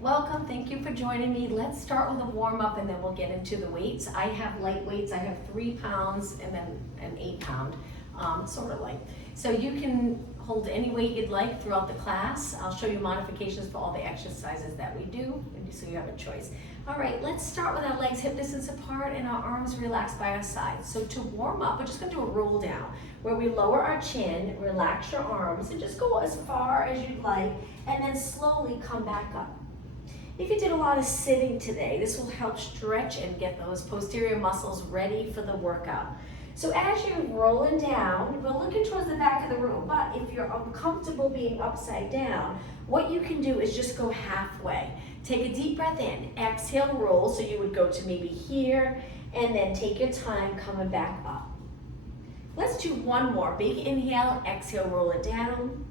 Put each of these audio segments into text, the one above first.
Welcome, thank you for joining me. Let's start with a warm up and then we'll get into the weights. I have light weights, I have 3 pounds and then an 8 pound, sort of light. So you can hold any weight you'd like throughout the class. I'll show you modifications for all the exercises that we do, so you have a choice. All right, let's start with our legs hip distance apart and our arms relaxed by our sides. So to warm up, we're just gonna do a roll down, where we lower our chin, relax your arms, and just go as far as you'd like, and then slowly come back up. If you did a lot of sitting today, this will help stretch and get those posterior muscles ready for the workout. So as you're rolling down, we're looking towards the back of the room, but if you're uncomfortable being upside down, what you can do is just go halfway. Take a deep breath in, exhale, roll, so you would go to maybe here, and then take your time coming back up. Let's do one more. Big inhale, exhale, roll it down.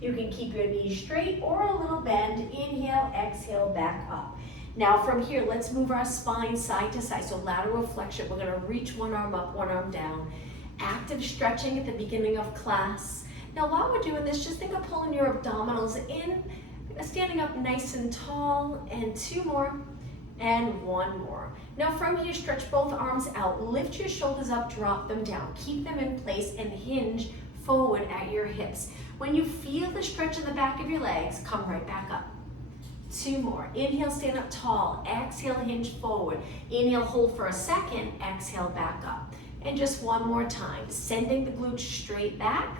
You can keep your knees straight or a little bend. Inhale, exhale, back up. Now from here, let's move our spine side to side. So lateral flexion, we're gonna reach one arm up, one arm down. Active stretching at the beginning of class. Now while we're doing this, just think of pulling your abdominals in, standing up nice and tall, and 2 more, and 1 more. Now from here, stretch both arms out, lift your shoulders up, drop them down. Keep them in place and hinge forward at your hips. When you feel the stretch in the back of your legs, come right back up. 2 more. Inhale, stand up tall. Exhale, hinge forward. Inhale, hold for a second. Exhale, back up. And just 1 more time. Sending the glutes straight back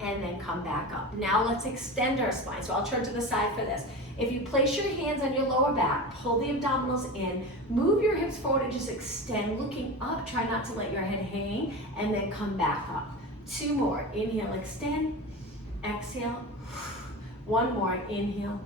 and then come back up. Now let's extend our spine. So I'll turn to the side for this. If you place your hands on your lower back, pull the abdominals in, move your hips forward and just extend, looking up. Try not to let your head hang, and then come back up. 2 more. Inhale, extend. Exhale. 1 more. Inhale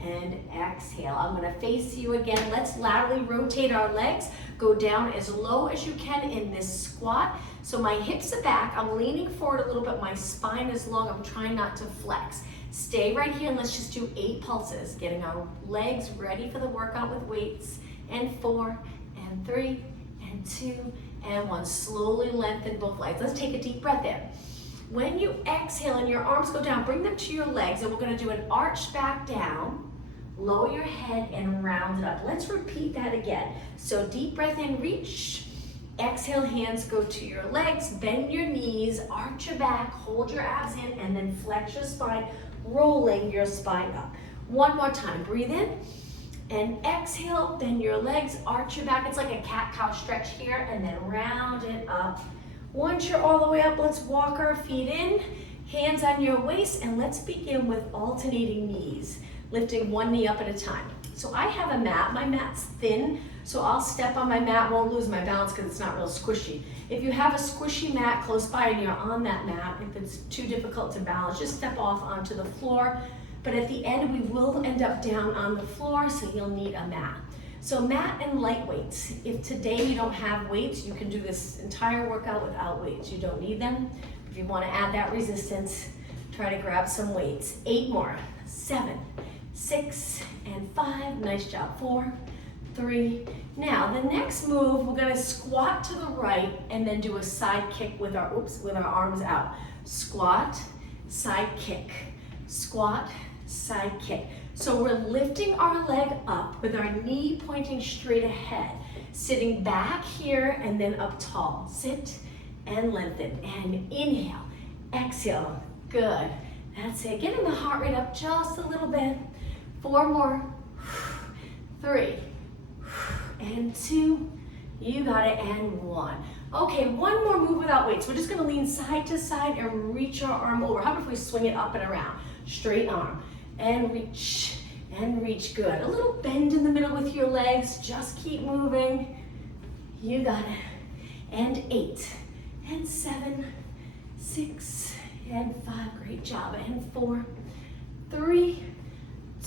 and exhale. I'm going to face you again. Let's laterally rotate our legs. Go down as low as you can in this squat. So my hips are back. I'm leaning forward a little bit. My spine is long. I'm trying not to flex. Stay right here and let's just do 8 pulses. Getting our legs ready for the workout with weights. And 4 and 3 and 2 and 1. Slowly lengthen both legs. Let's take a deep breath in. When you exhale and your arms go down, bring them to your legs, and we're going to do an arch back down. Lower your head and round it up. Let's repeat that again. So deep breath in, reach. Exhale, hands go to your legs. Bend your knees, arch your back, hold your abs in, and then flex your spine, rolling your spine up. 1 more time. Breathe in and exhale. Bend your legs, arch your back. It's like a cat-cow stretch here, and then round it up. Once you're all the way up, let's walk our feet in, hands on your waist, and let's begin with alternating knees, lifting 1 knee up at a time. So I have a mat. My mat's thin, so I'll step on my mat, won't lose my balance because it's not real squishy. If you have a squishy mat close by and you're on that mat, if it's too difficult to balance, just step off onto the floor. But at the end, we will end up down on the floor, so you'll need a mat. So mat and light weights. If today you don't have weights, you can do this entire workout without weights. You don't need them. If you want to add that resistance, try to grab some weights. 8 more. 7, 6, and 5. Nice job. 4, 3. Now the next move, we're going to squat to the right and then do a side kick with our arms out. Squat, side kick. Squat, side kick. So we're lifting our leg up with our knee pointing straight ahead, sitting back here and then up tall. Sit and lengthen and inhale, exhale. Good. That's it. Getting the heart rate up just a little bit. 4 more. 3 and 2. You got it. And 1. Okay, 1 more move without weights. We're just going to lean side to side and reach our arm over. How about if we swing it up and around? Straight arm. And reach, and reach. Good. A little bend in the middle with your legs. Just keep moving. You got it. And 8, and 7, 6, and 5. Great job. And 4, 3,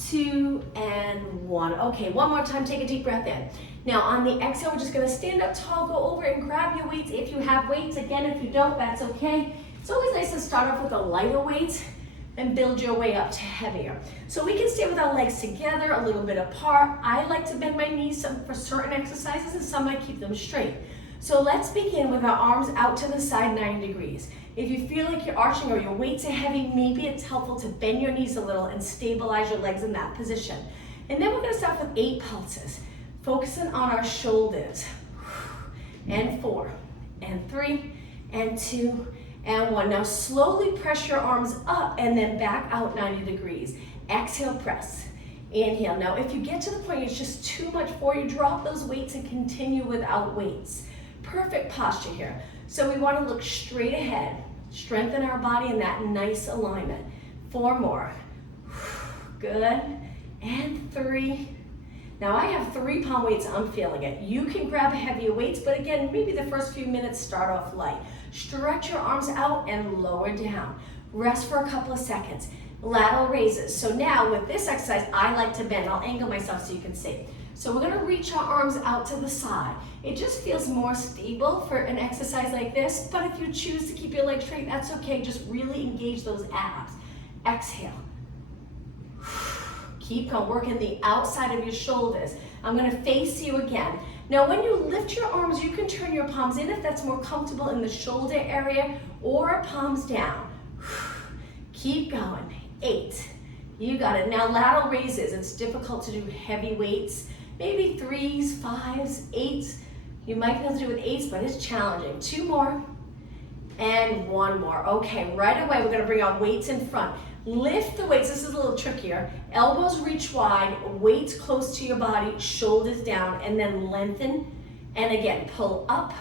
2, and 1. Okay, 1 more time. Take a deep breath in. Now on the exhale, we're just going to stand up tall, go over and grab your weights if you have weights. Again, if you don't, that's okay. It's always nice to start off with a lighter weight and build your way up to heavier. So we can stay with our legs together, a little bit apart. I like to bend my knees for certain exercises, and some I keep them straight. So let's begin with our arms out to the side 90 degrees. If you feel like you're arching or your weights are heavy, maybe it's helpful to bend your knees a little and stabilize your legs in that position. And then we're gonna start with 8 pulses, focusing on our shoulders. And 4, and 3, and 2, and 1. Now slowly press your arms up and then back out 90 degrees. Exhale, press. Inhale. Now if you get to the point it's just too much for you, drop those weights and continue without weights. Perfect posture here. So we want to look straight ahead, strengthen our body in that nice alignment. 4 more. Good. And 3. Now I have 3-pound weights, I'm feeling it. You can grab heavier weights, but again, maybe the first few minutes start off light. Stretch your arms out and lower down. Rest for a couple of seconds. Lateral raises. So now with this exercise, I like to bend. I'll angle myself so you can see. So we're gonna reach our arms out to the side. It just feels more stable for an exercise like this, but if you choose to keep your legs straight, that's okay. Just really engage those abs. Exhale. Keep going, working the outside of your shoulders. I'm gonna face you again. Now when you lift your arms, you can turn your palms in if that's more comfortable in the shoulder area, or palms down. Keep going. 8. You got it. Now lateral raises. It's difficult to do heavy weights. Maybe 3s, 5s, 8s. You might be able to do with 8s, but it's challenging. 2 more. And 1 more. Okay, right away we're gonna bring our weights in front. Lift the weights, this is a little trickier. Elbows reach wide, weights close to your body, shoulders down, and then lengthen. And again, pull up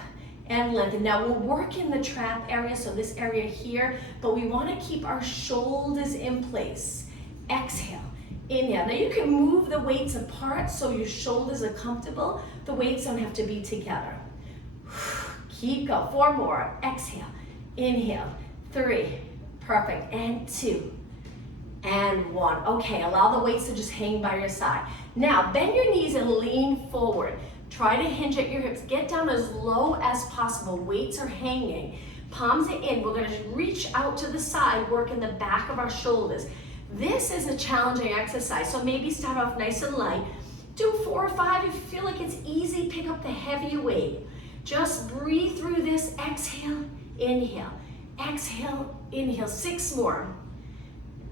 and lengthen. Now we'll work in the trap area, so this area here, but we wanna keep our shoulders in place. Exhale, inhale. Now you can move the weights apart so your shoulders are comfortable. The weights don't have to be together. Keep going, 4 more. Exhale, inhale, 3, perfect, and 2. And 1. Okay, allow the weights to just hang by your side. Now, bend your knees and lean forward. Try to hinge at your hips. Get down as low as possible. Weights are hanging. Palms are in. We're gonna reach out to the side, work in the back of our shoulders. This is a challenging exercise, so maybe start off nice and light. Do 4 or 5. If you feel like it's easy, pick up the heavier weight. Just breathe through this. Exhale, inhale. Exhale, inhale. 6 more.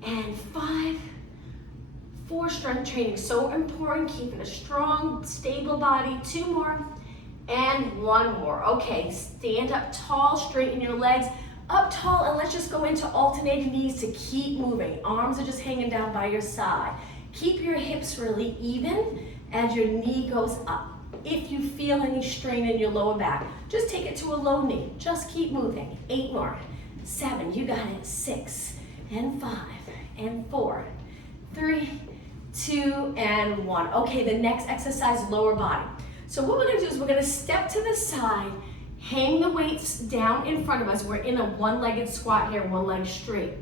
And 5, 4, strength training, so important, keeping a strong, stable body. 2 more, and 1 more. Okay, stand up tall, straighten your legs, up tall, and let's just go into alternating knees to keep moving. Arms are just hanging down by your side. Keep your hips really even as your knee goes up. If you feel any strain in your lower back, just take it to a low knee. Just keep moving. 8 more, 7, you got it, 6, and 5. And 4, 3, 2, and 1. Okay, the next exercise, lower body. So what we're gonna do is we're gonna step to the side, hang the weights down in front of us. We're in a one-legged squat here, one leg straight.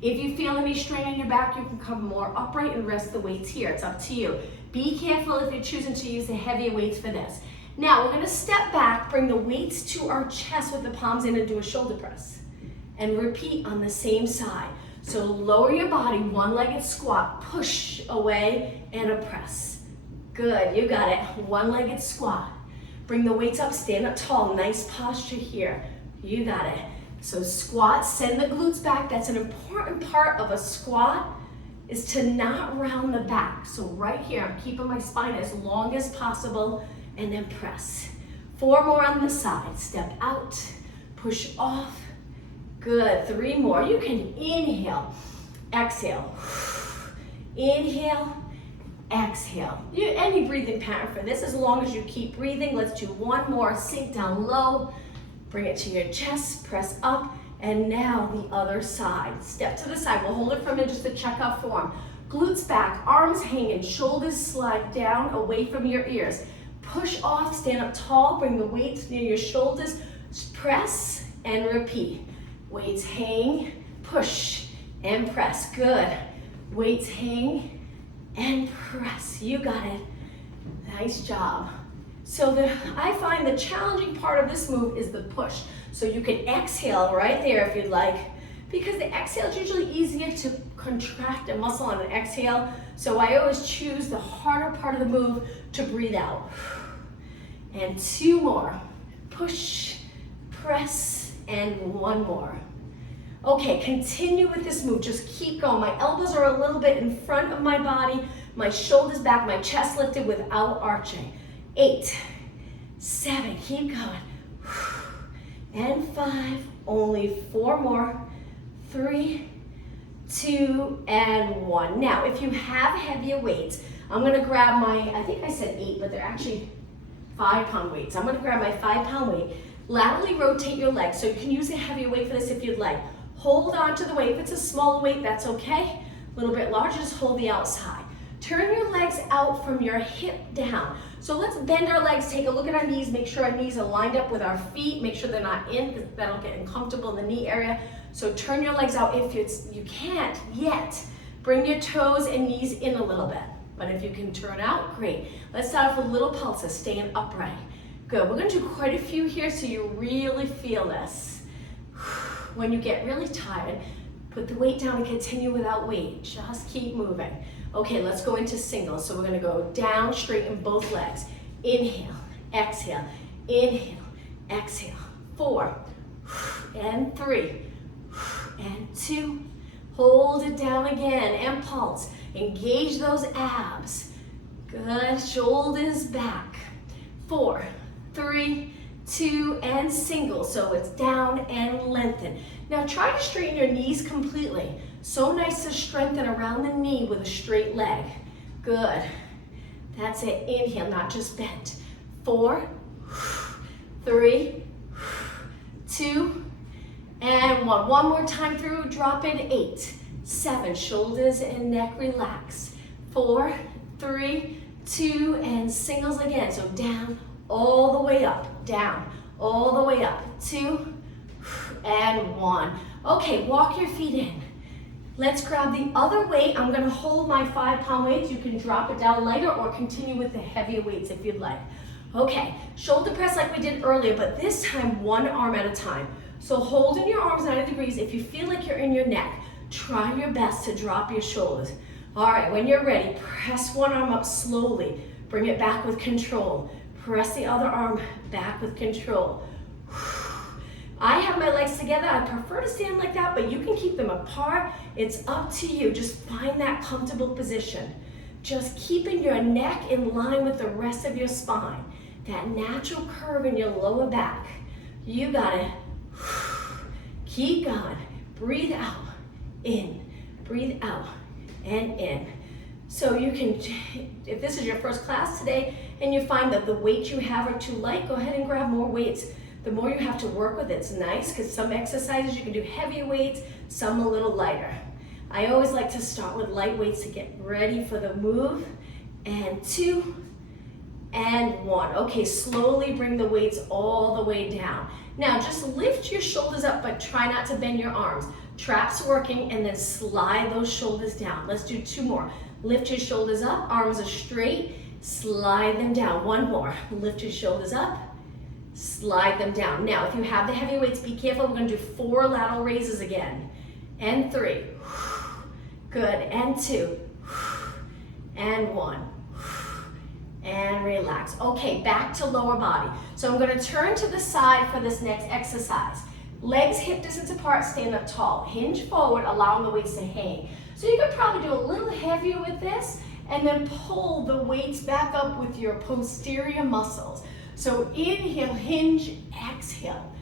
If you feel any strain in your back, you can come more upright and rest the weights here. It's up to you. Be careful if you're choosing to use the heavier weights for this. Now, we're gonna step back, bring the weights to our chest with the palms in and do a shoulder press. And repeat on the same side. So lower your body, one-legged squat, push away, and a press. Good, you got it. One-legged squat. Bring the weights up, stand up tall, nice posture here. You got it. So squat, send the glutes back. That's an important part of a squat, is to not round the back. So right here, I'm keeping my spine as long as possible, and then press. 4 more on the side. Step out, push off. Good, 3 more. You can inhale, exhale, inhale, exhale. Any breathing pattern for this, as long as you keep breathing. Let's do 1 more. Sink down low, bring it to your chest, press up, and now the other side. Step to the side. We'll hold it for a minute just to check out form. Glutes back, arms hanging, shoulders slide down away from your ears. Push off, stand up tall, bring the weights near your shoulders, press and repeat. Weights hang, push, and press. Good. Weights hang and press. You got it. Nice job. So I find the challenging part of this move is the push. So you can exhale right there if you'd like, because the exhale is usually easier to contract a muscle on an exhale. So I always choose the harder part of the move to breathe out. And 2 more. push, press, and one more. Okay, continue with this move. Just keep going. My elbows are a little bit in front of my body. My shoulders back, my chest lifted without arching. 8, 7, keep going. And 5, only 4 more. 3, 2, and 1. Now, if you have heavier weights, I'm gonna grab my, I think I said 8, but they're actually 5-pound weights. I'm gonna grab my 5-pound weight. Laterally rotate your legs, so you can use a heavier weight for this if you'd like. Hold on to the weight. If it's a smaller weight, that's okay. A little bit larger, just hold the outside. Turn your legs out from your hip down. So let's bend our legs, take a look at our knees, make sure our knees are lined up with our feet, make sure they're not in, because that'll get uncomfortable in the knee area. So turn your legs out. If you can't yet, bring your toes and knees in a little bit. But if you can turn out, great. Let's start off with little pulses, staying upright. Good, we're gonna do quite a few here so you really feel this. When you get really tired, put the weight down and continue without weight. Just keep moving. Okay, let's go into singles. So we're gonna go down, straighten both legs. Inhale, exhale, inhale, exhale. 4, and 3, and 2. Hold it down again, and pulse. Engage those abs. Good, shoulders back. 4, 3, 2, and single. So it's down and lengthen. Now try to straighten your knees completely. So nice to strengthen around the knee with a straight leg. Good. That's it. Inhale, not just bent. 4, 3, 2, and 1. One more time through. Drop in. 8, 7. Shoulders and neck relax. 4, 3, 2, and singles again. So down, all the way up. Down, all the way up. 2, and 1. Okay, walk your feet in. Let's grab the other weight. I'm gonna hold my 5-pound weights. You can drop it down lighter or continue with the heavier weights if you'd like. Okay, shoulder press like we did earlier, but this time one arm at a time. So holding your arms 90 degrees. If you feel like you're in your neck, try your best to drop your shoulders. All right, when you're ready, press one arm up slowly. Bring it back with control. Press the other arm back with control. I have my legs together. I prefer to stand like that, but you can keep them apart. It's up to you. Just find that comfortable position. Just keeping your neck in line with the rest of your spine. That natural curve in your lower back. You got it. Keep going. Breathe out, in. Breathe out and in. So you can, if this is your first class today and you find that the weights you have are too light, go ahead and grab more weights. The more you have to work with, it's nice because some exercises you can do heavier weights, some a little lighter. I always like to start with light weights to get ready for the move. And 2, and 1. Okay, slowly bring the weights all the way down. Now just lift your shoulders up, but try not to bend your arms. Traps working, and then slide those shoulders down. Let's do 2 more. Lift your shoulders up, arms are straight, slide them down. 1 more. Lift your shoulders up, slide them down. Now, if you have the heavy weights, be careful. We're gonna do 4 lateral raises again. And 3. Good, and 2. And 1. And relax. Okay, back to lower body. So I'm gonna turn to the side for this next exercise. Legs hip distance apart, stand up tall. Hinge forward, allowing the weights to hang. So you could probably do a little heavier with this and then pull the weights back up with your posterior muscles. So inhale, hinge, exhale.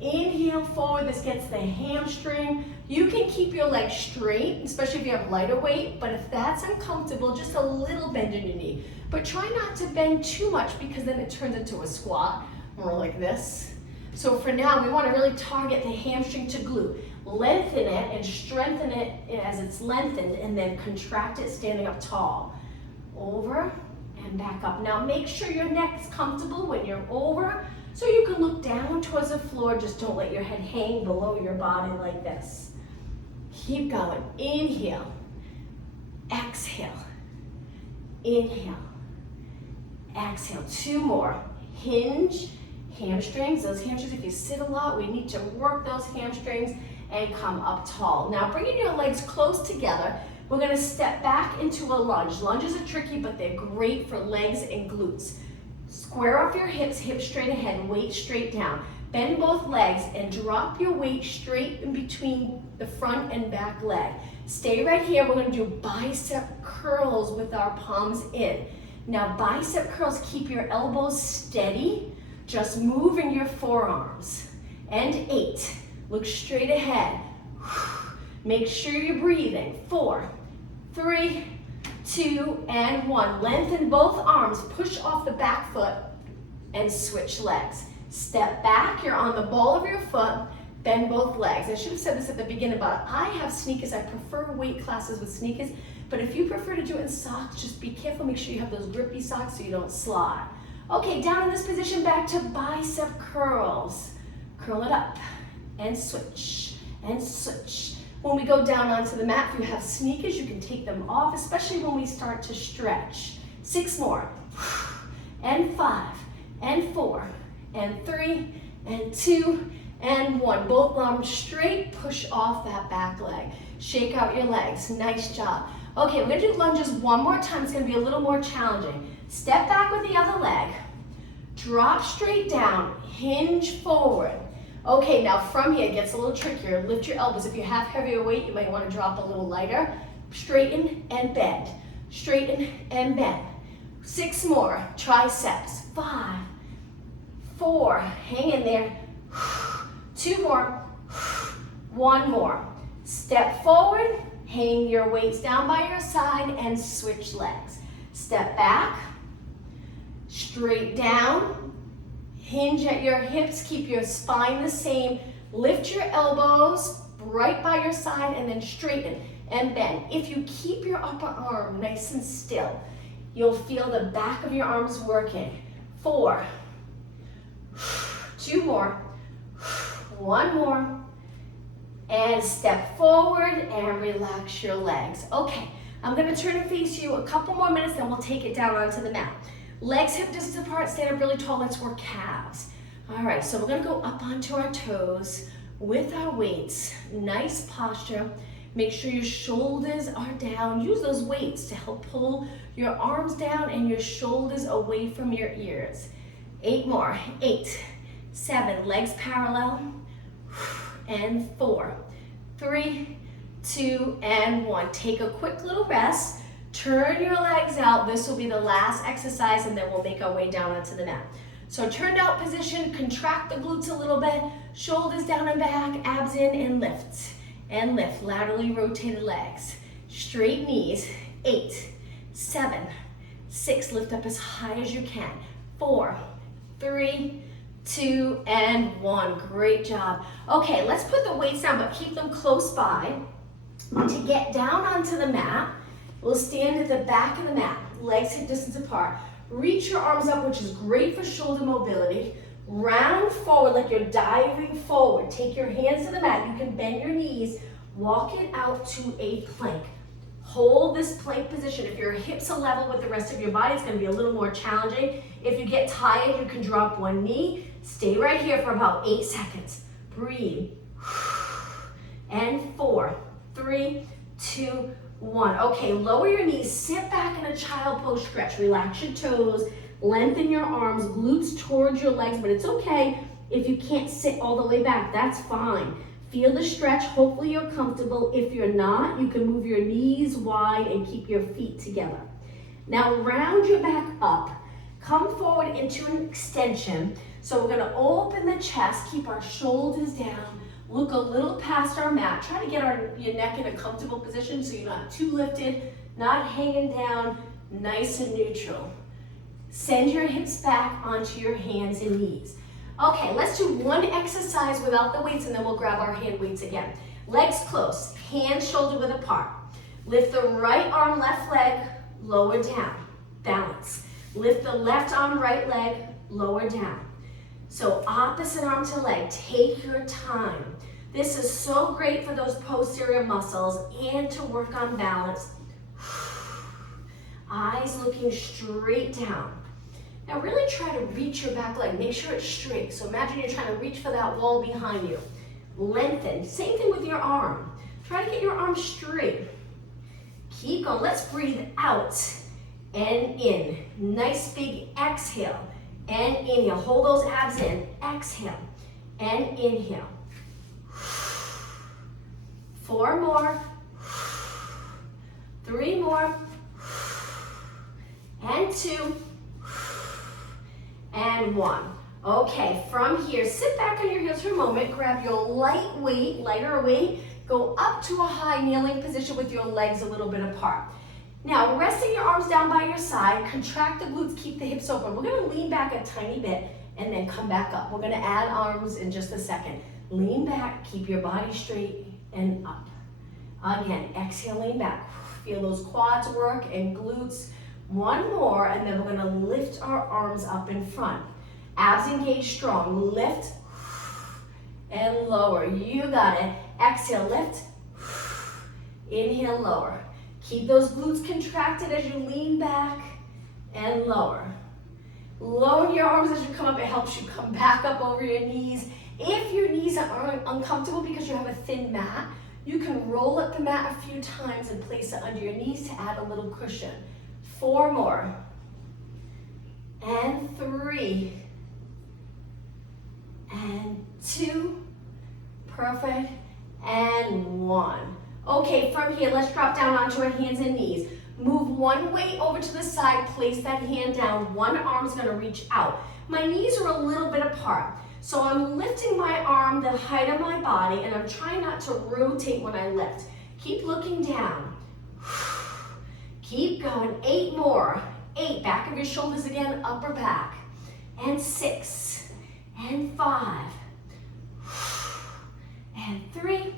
Inhale forward, this gets the hamstring. You can keep your legs straight, especially if you have lighter weight, but if that's uncomfortable, just a little bend in your knee. But try not to bend too much because then it turns into a squat, more like this. So for now, we want to really target the hamstring to glute. Lengthen it and strengthen it as it's lengthened, and then contract it standing up tall. Over and back up. Now make sure your neck is comfortable when you're over, so you can look down towards the floor. Just don't let your head hang below your body like this. Keep going. Inhale. Exhale. Inhale. Exhale. 2 more. Hinge. Hamstrings. Those hamstrings, if you sit a lot, we need to work those hamstrings and come up tall. Now bringing your legs close together, we're gonna step back into a lunge. Lunges are tricky, but they're great for legs and glutes. Square off your hips, hips straight ahead, weight straight down. Bend both legs and drop your weight straight in between the front and back leg. Stay right here. We're going to do bicep curls with our palms in. Now bicep curls, keep your elbows steady, just moving your forearms. And 8, look straight ahead. Make sure you're breathing. 4, 3, 2, and 1. Lengthen both arms, push off the back foot, and switch legs. Step back, you're on the ball of your foot, bend both legs. I should have said this at the beginning, but I have sneakers. I prefer weight classes with sneakers, but if you prefer to do it in socks, just be careful, make sure you have those grippy socks so you don't slide. Okay, down in this position, back to bicep curls. Curl it up, and switch, and switch. When we go down onto the mat, if you have sneakers, you can take them off, especially when we start to stretch. 6 more, and 5, and 4, and 3, and 2, and 1. Both arms straight, push off that back leg. Shake out your legs, nice job. Okay, we're gonna do lunges one more time. It's gonna be a little more challenging. Step back with the other leg, drop straight down, hinge forward. Okay, now from here, it gets a little trickier. Lift your elbows. If you have heavier weight, you might wanna drop a little lighter. Straighten and bend, straighten and bend. 6 more, triceps. 5, 4, hang in there. 2 more, 1 more. Step forward, hang your weights down by your side and switch legs. Step back, straight down, hinge at your hips, keep your spine the same. Lift your elbows right by your side and then straighten and bend. If you keep your upper arm nice and still, you'll feel the back of your arms working. 4, 2 more, 1 more, and step forward and relax your legs. Okay, I'm gonna turn and face you a couple more minutes, then we'll take it down onto the mat. Legs hip distance apart, stand up really tall, let's work calves. All right, so we're gonna go up onto our toes with our weights. Nice posture. Make sure your shoulders are down. Use those weights to help pull your arms down and your shoulders away from your ears. 8 more, 8, 7, legs parallel, and 4, 3, 2, and 1. Take a quick little rest. Turn your legs out. This will be the last exercise, and then we'll make our way down onto the mat. So turned out position, contract the glutes a little bit, shoulders down and back, abs in, and lift. And lift, laterally rotated legs. Straight knees, 8, 7, 6, lift up as high as you can. 4, 3, 2, and 1. Great job. Okay, let's put the weights down, but keep them close by. To get down onto the mat, we'll stand at the back of the mat, legs hip distance apart. Reach your arms up, which is great for shoulder mobility. Round forward like you're diving forward. Take your hands to the mat. You can bend your knees. Walk it out to a plank. Hold this plank position. If your hips are level with the rest of your body, it's going to be a little more challenging. If you get tired, you can drop one knee. Stay right here for about 8 seconds. Breathe. And 4, 3, 2, 1. Okay, lower your knees. Sit back in a child pose stretch. Relax your toes. Lengthen your arms, glutes towards your legs, but it's okay if you can't sit all the way back. That's fine. Feel the stretch. Hopefully you're comfortable. If you're not, you can move your knees wide and keep your feet together. Now round your back up. Come forward into an extension. So we're gonna open the chest, keep our shoulders down, look a little past our mat. Try to get your neck in a comfortable position so you're not too lifted, not hanging down, nice and neutral. Send your hips back onto your hands and knees. Okay, let's do one exercise without the weights and then we'll grab our hand weights again. Legs close, hands shoulder width apart. Lift the right arm, left leg, lower down, balance. Lift the left arm, right leg, lower down. So opposite arm to leg, take your time. This is so great for those posterior muscles and to work on balance. Eyes looking straight down. Now really try to reach your back leg. Make sure it's straight. So imagine you're trying to reach for that wall behind you. Lengthen. Same thing with your arm. Try to get your arm straight. Keep going. Let's breathe out and in. Nice big exhale. and inhale. Hold those abs in. Exhale and inhale. 4 more. 3 more. And 2. And 1. Okay, from here, sit back on your heels for a moment. Grab your lighter weight. Go up to a high kneeling position with your legs a little bit apart. Now, resting your arms down by your side, contract the glutes, keep the hips open. We're gonna lean back a tiny bit and then come back up. We're gonna add arms in just a second. Lean back, keep your body straight and up. Again, exhale, lean back. Feel those quads work and glutes. 1 more, and then we're gonna lift our arms up in front. Abs engaged strong. Lift and lower. You got it. Exhale, lift. Inhale, lower. Keep those glutes contracted as you lean back and lower. Lower your arms as you come up. It helps you come back up over your knees. If your knees are uncomfortable because you have a thin mat, you can roll up the mat a few times and place it under your knees to add a little cushion. 4 more. And 3. And 2. Perfect. And 1. Okay, from here, let's drop down onto our hands and knees. Move one weight over to the side, place that hand down. One arm's gonna reach out. My knees are a little bit apart. So I'm lifting my arm the height of my body, and I'm trying not to rotate when I lift. Keep looking down. Keep going. 8 more. 8. Back of your shoulders again, upper back. And 6. And 5. And 3.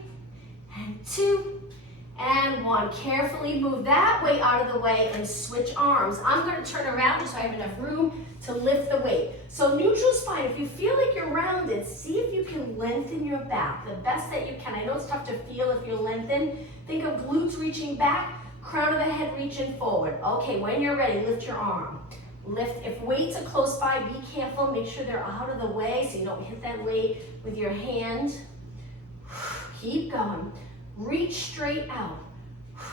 And 2. And 1. Carefully move that weight out of the way and switch arms. I'm going to turn around just so I have enough room to lift the weight. So neutral spine, if you feel like you're rounded, see if you can lengthen your back the best that you can. I know it's tough to feel if you lengthen. Think of glutes reaching back, crown of the head reaching forward. Okay, when you're ready, lift your arm. Lift. If weights are close by, be careful. Make sure they're out of the way so you don't hit that weight with your hand. Keep going. Reach straight out.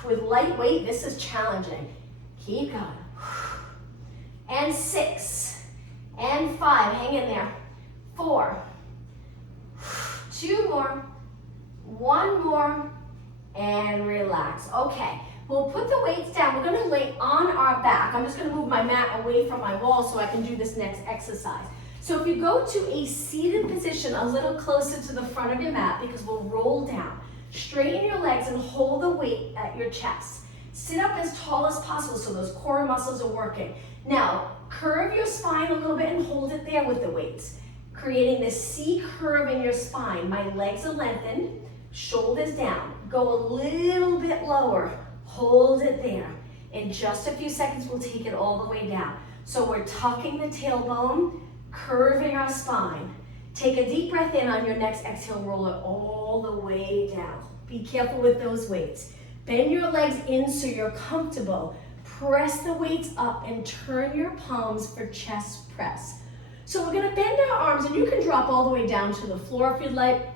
With light weight, this is challenging. Keep going. And 6. And 5. Hang in there. 4. 2 more. 1 more. And relax. Okay. We'll put the weights down. We're going to lay on our back. I'm just going to move my mat away from my wall so I can do this next exercise. So if you go to a seated position a little closer to the front of your mat, because we'll roll down. Straighten your legs and hold the weight at your chest. Sit up as tall as possible so those core muscles are working. Now, curve your spine a little bit and hold it there with the weights, creating this C curve in your spine. My legs are lengthened, shoulders down. Go a little bit lower, hold it there. In just a few seconds, we'll take it all the way down. So we're tucking the tailbone, curving our spine. Take a deep breath in. On your next exhale, roll it all the way down. Be careful with those weights. Bend your legs in so you're comfortable. Press the weights up and turn your palms for chest press. So we're gonna bend our arms, and you can drop all the way down to the floor if you'd like.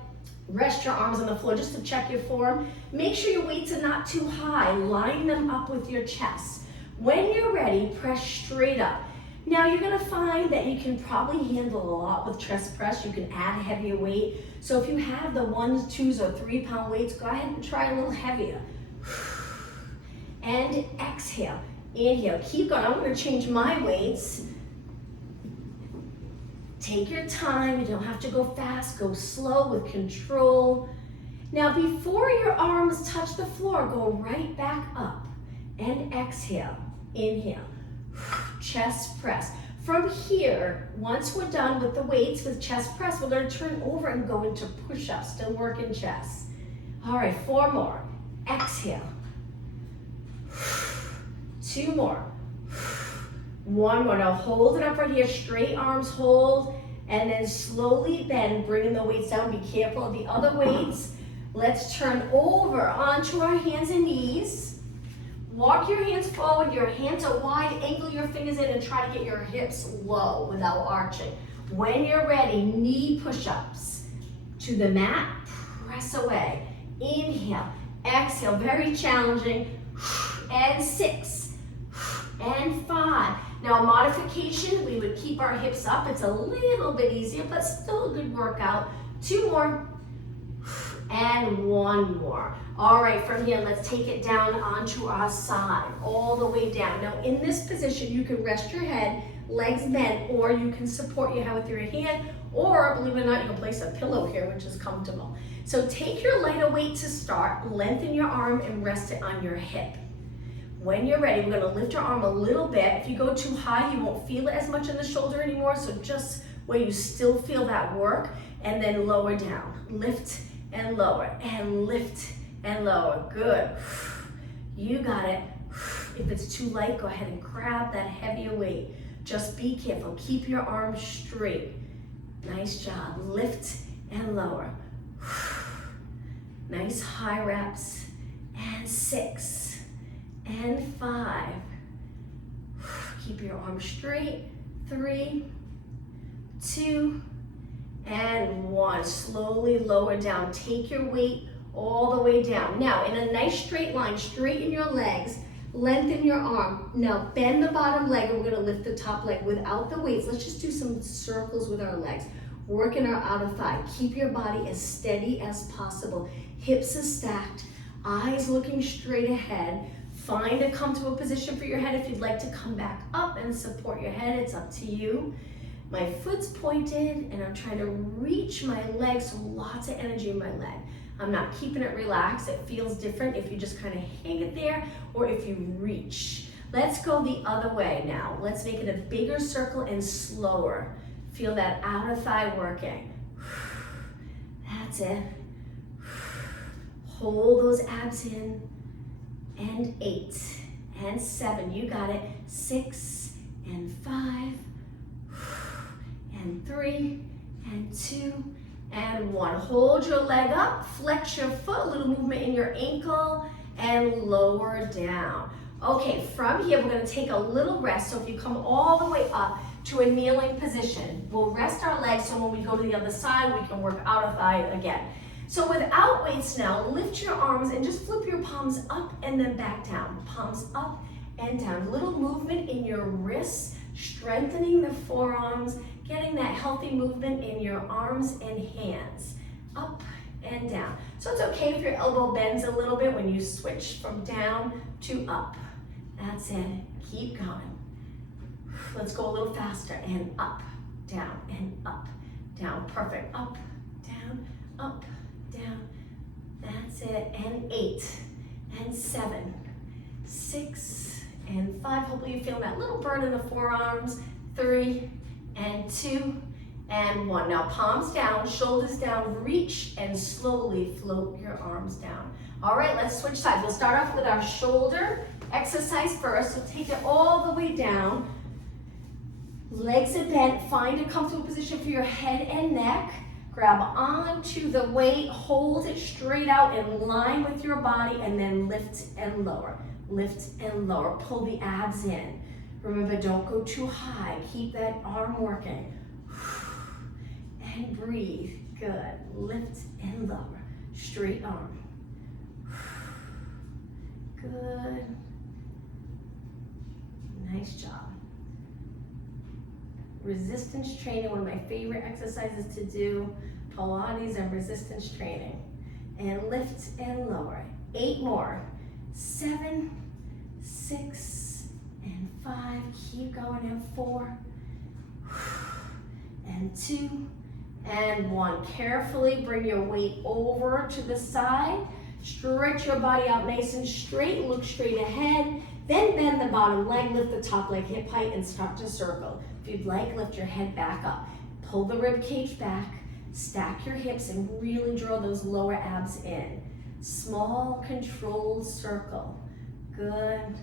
Rest your arms on the floor just to check your form. Make sure your weights are not too high. Line them up with your chest. When you're ready, press straight up. Now you're gonna find that you can probably handle a lot with chest press. You can add heavier weight. So if you have the 1, 2, or 3 pound weights, go ahead and try a little heavier. And exhale, inhale, keep going. I'm gonna change my weights. Take your time, you don't have to go fast, go slow with control. Now before your arms touch the floor, go right back up and exhale, inhale. Chest press. From here, once we're done with the weights with chest press, we're going to turn over and go into push-ups, still working chest. All right, 4 more. Exhale. 2 more. 1 more. Now hold it up right here, straight arms hold, and then slowly bend, bringing the weights down. Be careful of the other weights. Let's turn over onto our hands and knees. Walk your hands forward, your hands are wide, angle your fingers in and try to get your hips low without arching. When you're ready, knee push-ups. To the mat, press away. Inhale, exhale, very challenging. And 6, and 5. Now modification, we would keep our hips up. It's a little bit easier, but still a good workout. 2 more, and 1 more. All right, from here, let's take it down onto our side, all the way down. Now in this position, you can rest your head, legs bent, or you can support your head with your hand, or believe it or not, you can place a pillow here, which is comfortable. So take your lighter weight to start, lengthen your arm and rest it on your hip. When you're ready, we're gonna lift your arm a little bit. If you go too high, you won't feel it as much in the shoulder anymore, so just where you still feel that work, and then lower down. Lift and lower, and lift and lower. Good. You got it. If it's too light, go ahead and grab that heavier weight. Just be careful. Keep your arms straight. Nice job. Lift and lower. Nice high reps. And 6 and 5. Keep your arms straight. 3, 2, and 1. Slowly lower down. Take your weight all the way down. Now, in a nice straight line, straighten your legs, lengthen your arm. Now, bend the bottom leg, and we're gonna lift the top leg without the weights. Let's just do some circles with our legs. Working our outer thigh. Keep your body as steady as possible. Hips are stacked, eyes looking straight ahead. Find a comfortable position for your head. If you'd like to come back up and support your head, it's up to you. My foot's pointed, and I'm trying to reach my leg, so lots of energy in my leg. I'm not keeping it relaxed. It feels different if you just kind of hang it there or if you reach. Let's go the other way now. Let's make it a bigger circle and slower. Feel that outer thigh working. That's it. Hold those abs in. And 8 and 7. You got it. 6 and 5. And 3 and 2 and 1. Hold your leg up, flex your foot, a little movement in your ankle, and lower down. Okay, from here, we're gonna take a little rest. So if you come all the way up to a kneeling position, we'll rest our legs so when we go to the other side, we can work outer thigh again. So without weights now, lift your arms and just flip your palms up and then back down. Palms up and down. Little movement in your wrists, strengthening the forearms, getting that healthy movement in your arms and hands, up and down. So it's okay if your elbow bends a little bit when you switch from down to up. That's it, keep going. Let's go a little faster, and up, down, and up, down. Perfect, up, down, that's it, and 8, and 7, 6, and 5. Hopefully you feel that little burn in the forearms. 3, and 2, and 1. Now palms down, shoulders down, reach and slowly float your arms down. All right, let's switch sides. We'll start off with our shoulder exercise first. So take it all the way down. Legs are bent. Find a comfortable position for your head and neck. Grab onto the weight, hold it straight out in line with your body, and then lift and lower. Lift and lower. Pull the abs in. Remember, don't go too high. Keep that arm working. And breathe. Good. Lift and lower. Straight arm. Good. Nice job. Resistance training, one of my favorite exercises to do. Pilates and resistance training. And lift and lower. 8 more. 7, 6, and 5. Keep going. And 4, and 2, and 1. Carefully bring your weight over to the side. Stretch your body out nice and straight. Look straight ahead. Then bend the bottom leg, lift the top leg hip height, and start to circle. If you'd like, lift your head back up. Pull the rib cage back. Stack your hips and really draw those lower abs in. Small, controlled circle. Good.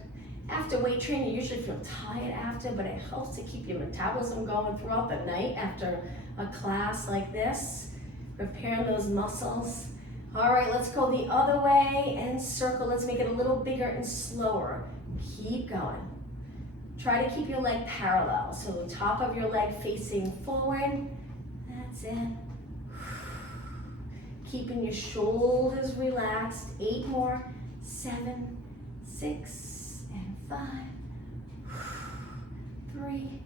After weight training, you usually feel tired after, but it helps to keep your metabolism going throughout the night after a class like this. Repairing those muscles. All right, let's go the other way and circle. Let's make it a little bigger and slower. Keep going. Try to keep your leg parallel. So the top of your leg facing forward. That's it. Keeping your shoulders relaxed. 8 more. 7, 6, and 5. 3,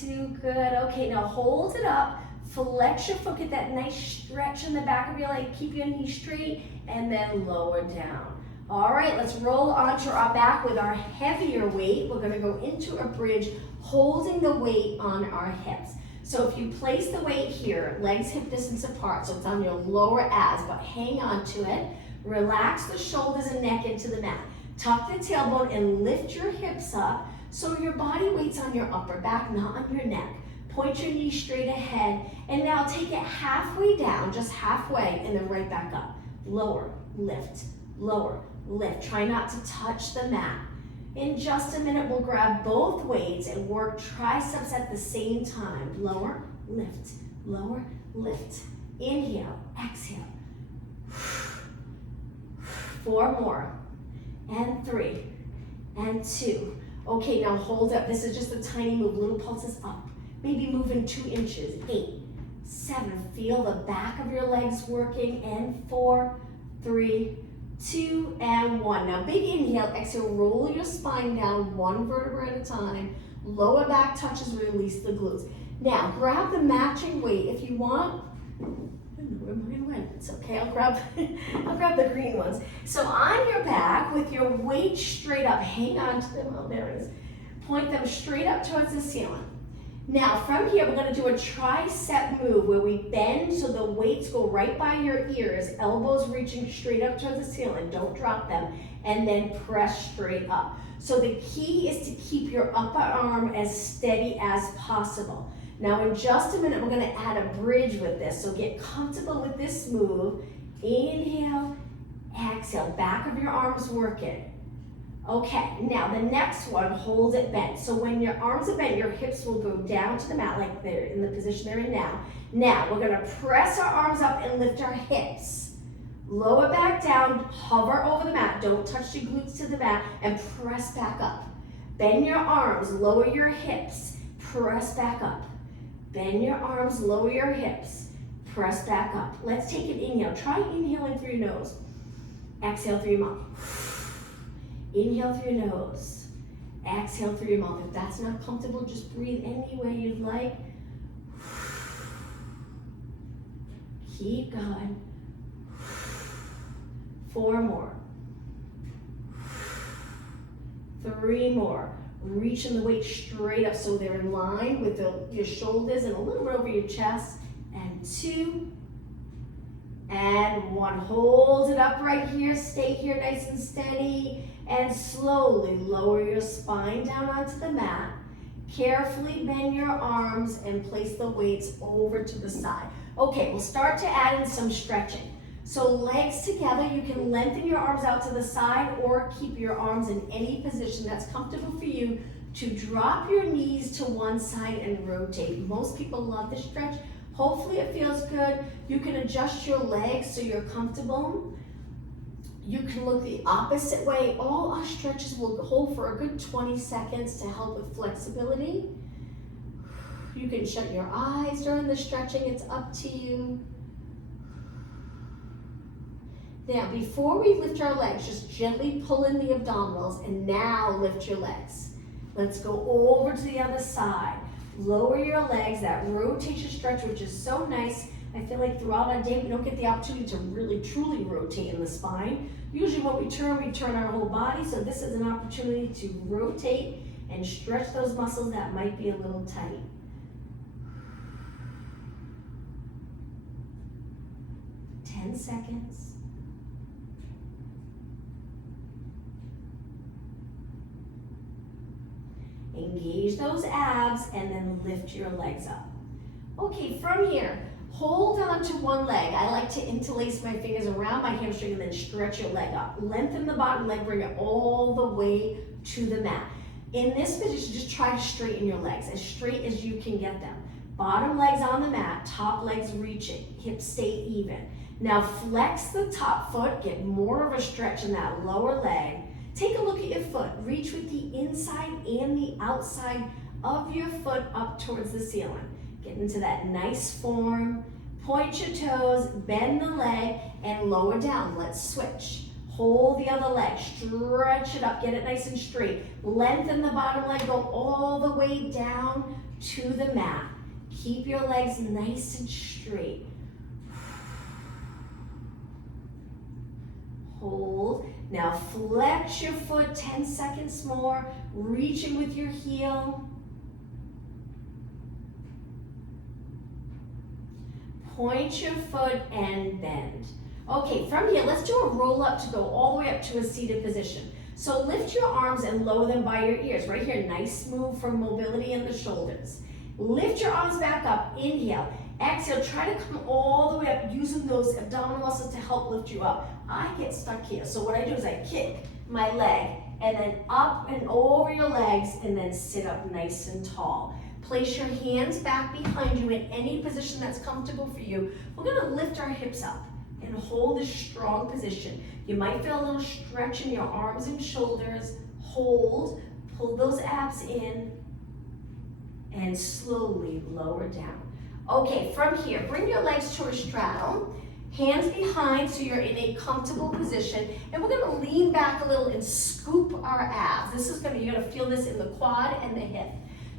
2, good. Okay, now hold it up, flex your foot, get that nice stretch in the back of your leg, keep your knee straight, and then lower down. All right, let's roll onto our back with our heavier weight. We're gonna go into a bridge, holding the weight on our hips. So if you place the weight here, legs hip distance apart, so it's on your lower abs, but hang on to it. Relax the shoulders and neck into the mat. Tuck the tailbone and lift your hips up so your body weight's on your upper back, not on your neck. Point your knees straight ahead, and now take it halfway down, just halfway, and then right back up. Lower, lift, lower, lift. Try not to touch the mat. In just a minute, we'll grab both weights and work triceps at the same time. Lower, lift, lower, lift. Inhale, exhale. 4 more, and 3, and 2. Okay, now hold up. This is just a tiny move, little pulses up. Maybe moving 2 inches, 8, 7. Feel the back of your legs working, and 4, 3, 2, and 1. Now big inhale, exhale, roll your spine down 1 vertebra at a time. Lower back touches, release the glutes. Now grab the matching weight if you want. I don't know where mine went. It's okay, I'll grab the green ones. So on your back with your weight straight up, hang on to them. Oh, there it is. Point them straight up towards the ceiling. Now from here, we're gonna do a tricep move where we bend so the weights go right by your ears, elbows reaching straight up towards the ceiling, don't drop them, and then press straight up. So the key is to keep your upper arm as steady as possible. Now in just a minute, we're gonna add a bridge with this, so get comfortable with this move. Inhale, exhale, back of your arms working. Okay, now the next one, hold it bent. So when your arms are bent, your hips will go down to the mat like they're in the position they're in now. Now we're gonna press our arms up and lift our hips. Lower back down, hover over the mat. Don't touch your glutes to the mat, and press back up. Bend your arms, lower your hips, press back up. Bend your arms, lower your hips, press back up. Let's take an inhale. Try inhaling through your nose. Exhale through your mouth. Inhale through your nose, exhale through your mouth. If that's not comfortable, just breathe any way you'd like. Keep going. 4 more. 3 more. Reaching the weight straight up so they're in line with your shoulders and a little bit over your chest. And 2, and 1. Hold it up right here. Stay here nice and steady. And slowly lower your spine down onto the mat. Carefully bend your arms and place the weights over to the side. Okay, we'll start to add in some stretching. So legs together, you can lengthen your arms out to the side or keep your arms in any position that's comfortable for you to drop your knees to one side and rotate. Most people love this stretch. Hopefully it feels good. You can adjust your legs so you're comfortable. You can look the opposite way. All our stretches will hold for a good 20 seconds to help with flexibility. You can shut your eyes during the stretching, it's up to you. Now, before we lift our legs, just gently pull in the abdominals and now lift your legs. Let's go over to the other side. Lower your legs, that rotation stretch, which is so nice. I feel like throughout our day, we don't get the opportunity to really, truly rotate in the spine. Usually when we turn our whole body, so this is an opportunity to rotate and stretch those muscles that might be a little tight. Ten seconds. Engage those abs and then lift your legs up. Okay, from here, hold on to one leg. I like to interlace my fingers around my hamstring and then stretch your leg up. Lengthen the bottom leg, bring it all the way to the mat. In this position, just try to straighten your legs as straight as you can get them. Bottom legs on the mat, top legs reaching, hips stay even. Now flex the top foot, get more of a stretch in that lower leg. Take a look at your foot. Reach with the inside and the outside of your foot up towards the ceiling. Get into that nice form. Point your toes, bend the leg, and lower down. Let's switch. Hold the other leg, stretch it up, get it nice and straight. Lengthen the bottom leg, go all the way down to the mat. Keep your legs nice and straight. Hold. Now flex your foot 10 seconds more, reaching with your heel. Point your foot and bend. Okay, from here, let's do a roll up to go all the way up to a seated position. So lift your arms and lower them by your ears. Right here, nice move for mobility in the shoulders. Lift your arms back up, inhale. Exhale, try to come all the way up using those abdominal muscles to help lift you up. I get stuck here, so what I do is I kick my leg and then up and over your legs and then sit up nice and tall. Place your hands back behind you in any position that's comfortable for you. We're gonna lift our hips up and hold this strong position. You might feel a little stretch in your arms and shoulders. Hold, pull those abs in, and slowly lower down. Okay, from here, bring your legs to a straddle, hands behind so you're in a comfortable position, and we're gonna lean back a little and scoop our abs. You're gonna feel this in the quad and the hip.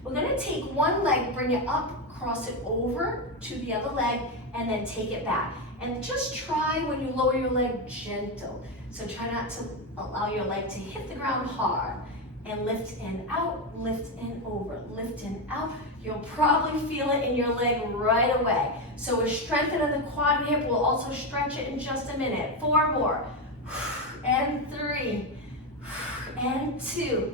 We're gonna take one leg, bring it up, cross it over to the other leg, and then take it back. And just try when you lower your leg, gentle. So try not to allow your leg to hit the ground hard. And lift and out, lift and over, lift and out. You'll probably feel it in your leg right away. So we're strengthening the quad and hip. We'll also stretch it in just a minute. 4 more. And 3. And 2.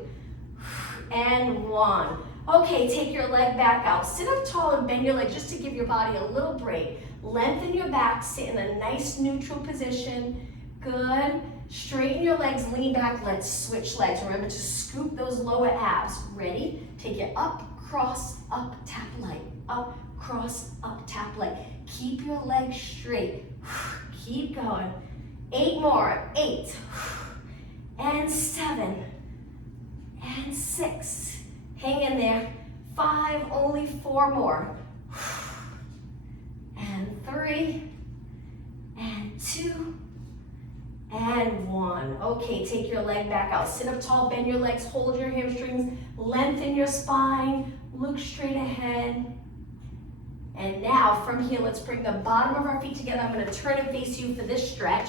And 1. Okay, take your leg back out. Sit up tall and bend your leg just to give your body a little break. Lengthen your back, sit in a nice neutral position. Good. Straighten your legs, lean back, let's switch legs. Remember to scoop those lower abs. Ready? Take it up, cross, up, tap leg. Up, cross, up, tap leg. Keep your legs straight. Keep going. 8 more. 8. And 7. And 6. Hang in there. 5, only 4 more. And 3. And 2. And 1. Okay, take your leg back out. Sit up tall, bend your legs, hold your hamstrings, lengthen your spine, look straight ahead. And now from here, let's bring the bottom of our feet together. I'm gonna turn and face you for this stretch.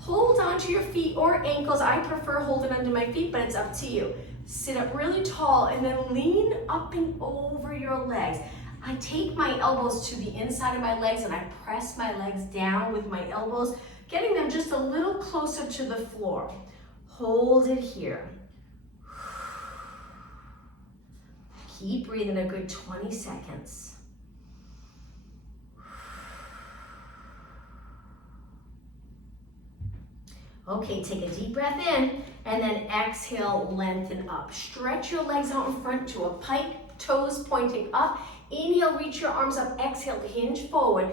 Hold onto your feet or ankles. I prefer holding under my feet, but it's up to you. Sit up really tall and then lean up and over your legs. I take my elbows to the inside of my legs and I press my legs down with my elbows, getting them just a little closer to the floor. Hold it here. Keep breathing a good 20 seconds. Okay, take a deep breath in and then exhale, lengthen up. Stretch your legs out in front to a pike, toes pointing up. Inhale, reach your arms up. Exhale, hinge forward.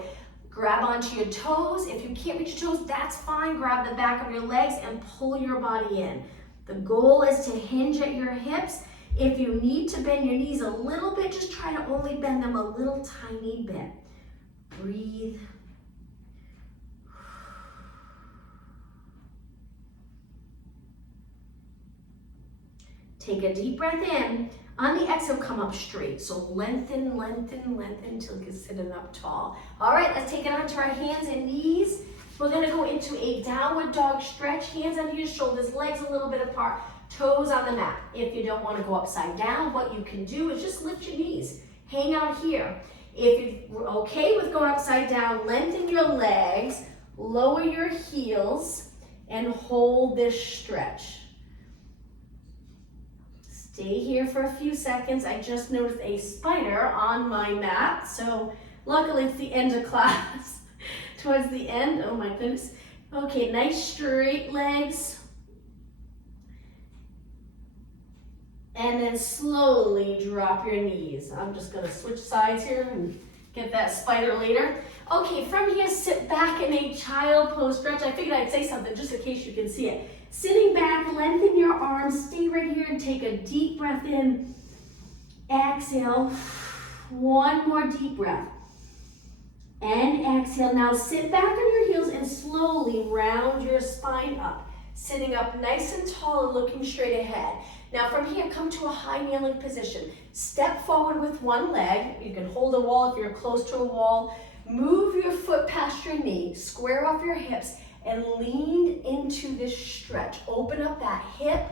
Grab onto your toes. If you can't reach your toes, that's fine. Grab the back of your legs and pull your body in. The goal is to hinge at your hips. If you need to bend your knees a little bit, just try to only bend them a little tiny bit. Breathe. Take a deep breath in. On the exhale, come up straight. So lengthen, lengthen, lengthen until you're sitting up tall. All right, let's take it onto our hands and knees. We're gonna go into a downward dog stretch. Hands under your shoulders, legs a little bit apart, toes on the mat. If you don't wanna go upside down, what you can do is just lift your knees. Hang out here. If you're okay with going upside down, lengthen your legs, lower your heels, and hold this stretch. Stay here for a few seconds. I just noticed a spider on my mat, so luckily it's the end of class. Towards the end, oh my goodness. Okay, nice straight legs. And then slowly drop your knees. I'm just gonna switch sides here and get that spider later. Okay, from here, sit back in a child pose stretch. I figured I'd say something just in case you can see it. Sitting back, lengthen your arms, stay right here and take a deep breath in. Exhale, 1 more deep breath. And exhale, now sit back on your heels and slowly round your spine up. Sitting up nice and tall and looking straight ahead. Now from here, come to a high kneeling position. Step forward with one leg. You can hold a wall if you're close to a wall. Move your foot past your knee, square off your hips, and lean into this stretch. Open up that hip,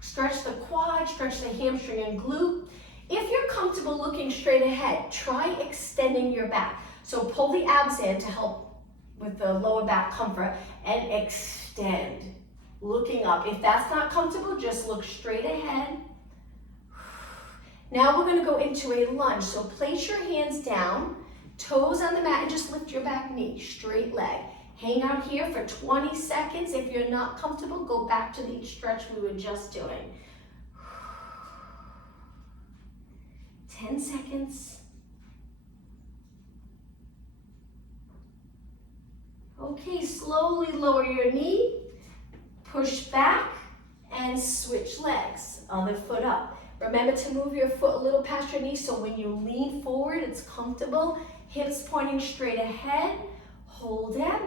stretch the quad, stretch the hamstring and glute. If you're comfortable looking straight ahead, try extending your back. So pull the abs in to help with the lower back comfort and extend. Looking up. If that's not comfortable, just look straight ahead. Now we're gonna go into a lunge. So place your hands down, toes on the mat, and just lift your back knee, straight leg. Hang out here for 20 seconds. If you're not comfortable, go back to the stretch we were just doing. 10 seconds. Okay, slowly lower your knee, push back, and switch legs. Other foot up. Remember to move your foot a little past your knee so when you lean forward, it's comfortable. Hips pointing straight ahead. Hold in.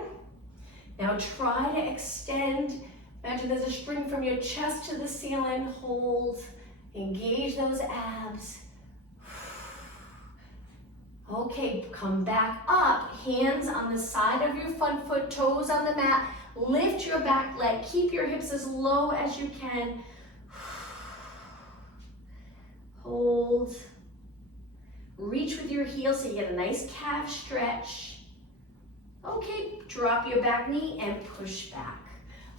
Now try to extend. Imagine there's a string from your chest to the ceiling. Hold. Engage those abs. Okay, come back up. Hands on the side of your front foot, toes on the mat. Lift your back leg. Keep your hips as low as you can. Hold. Reach with your heels so you get a nice calf stretch. Okay, drop your back knee and push back.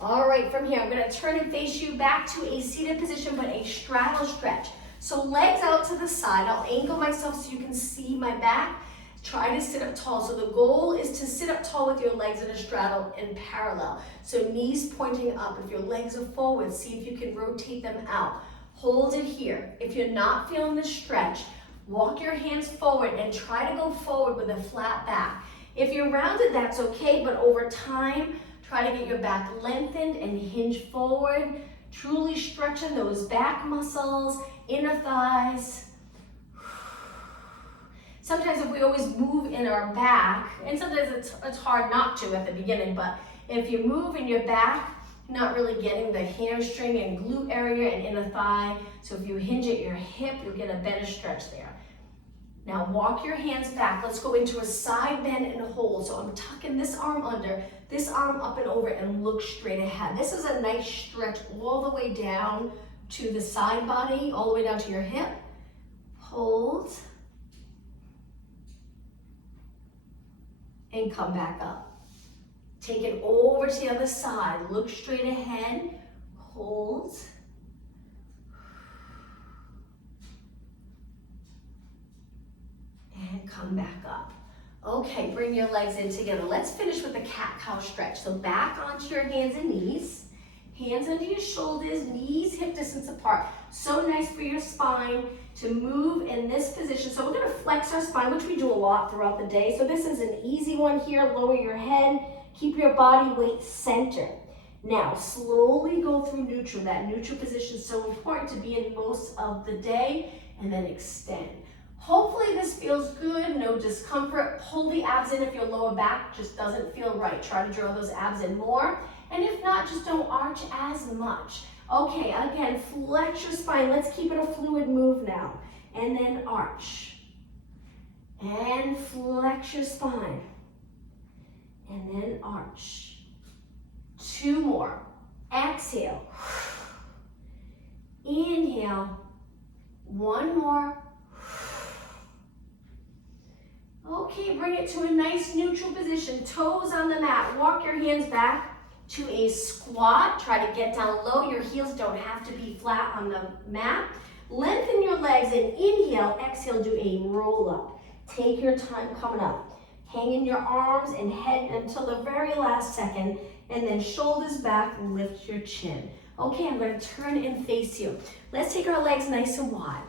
All right, from here, I'm gonna turn and face you back to a seated position, but a straddle stretch. So legs out to the side. I'll angle myself so you can see my back. Try to sit up tall. So the goal is to sit up tall with your legs in a straddle in parallel. So knees pointing up. If your legs are forward, see if you can rotate them out. Hold it here. If you're not feeling the stretch, walk your hands forward and try to go forward with a flat back. If you're rounded, that's okay, but over time, try to get your back lengthened and hinge forward, truly stretching those back muscles, inner thighs. Sometimes if we always move in our back, and sometimes it's hard not to at the beginning, but if you move in your back, you're not really getting the hamstring and glute area and inner thigh. So if you hinge at your hip, you'll get a better stretch there. Now walk your hands back. Let's go into a side bend and hold. So I'm tucking this arm under, this arm up and over, and look straight ahead. This is a nice stretch all the way down to the side body, all the way down to your hip. Hold. And come back up. Take it over to the other side. Look straight ahead. Hold. And come back up. Okay, bring your legs in together. Let's finish with the cat-cow stretch. So back onto your hands and knees. Hands under your shoulders, knees hip distance apart. So nice for your spine to move in this position. So we're gonna flex our spine, which we do a lot throughout the day. So this is an easy one here. Lower your head, keep your body weight centered. Now, slowly go through neutral. That neutral position is so important to be in most of the day, and then extend. Hopefully this feels good, no discomfort. Pull the abs in if your lower back just doesn't feel right. Try to draw those abs in more. And if not, just don't arch as much. Okay, again, flex your spine. Let's keep it a fluid move now. And then arch. And flex your spine. And then arch. 2 more. Exhale. Inhale. 1 more. Okay, bring it to a nice neutral position. Toes on the mat. Walk your hands back to a squat. Try to get down low. Your heels don't have to be flat on the mat. Lengthen your legs and inhale. Exhale, do a roll up. Take your time coming up. Hang in your arms and head until the very last second, and then shoulders back, lift your chin. Okay, I'm going to turn and face you. Let's take our legs nice and wide.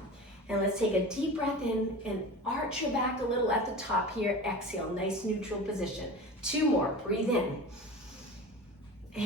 And let's take a deep breath in and arch your back a little at the top here. Exhale, nice neutral position. 2 more, breathe in.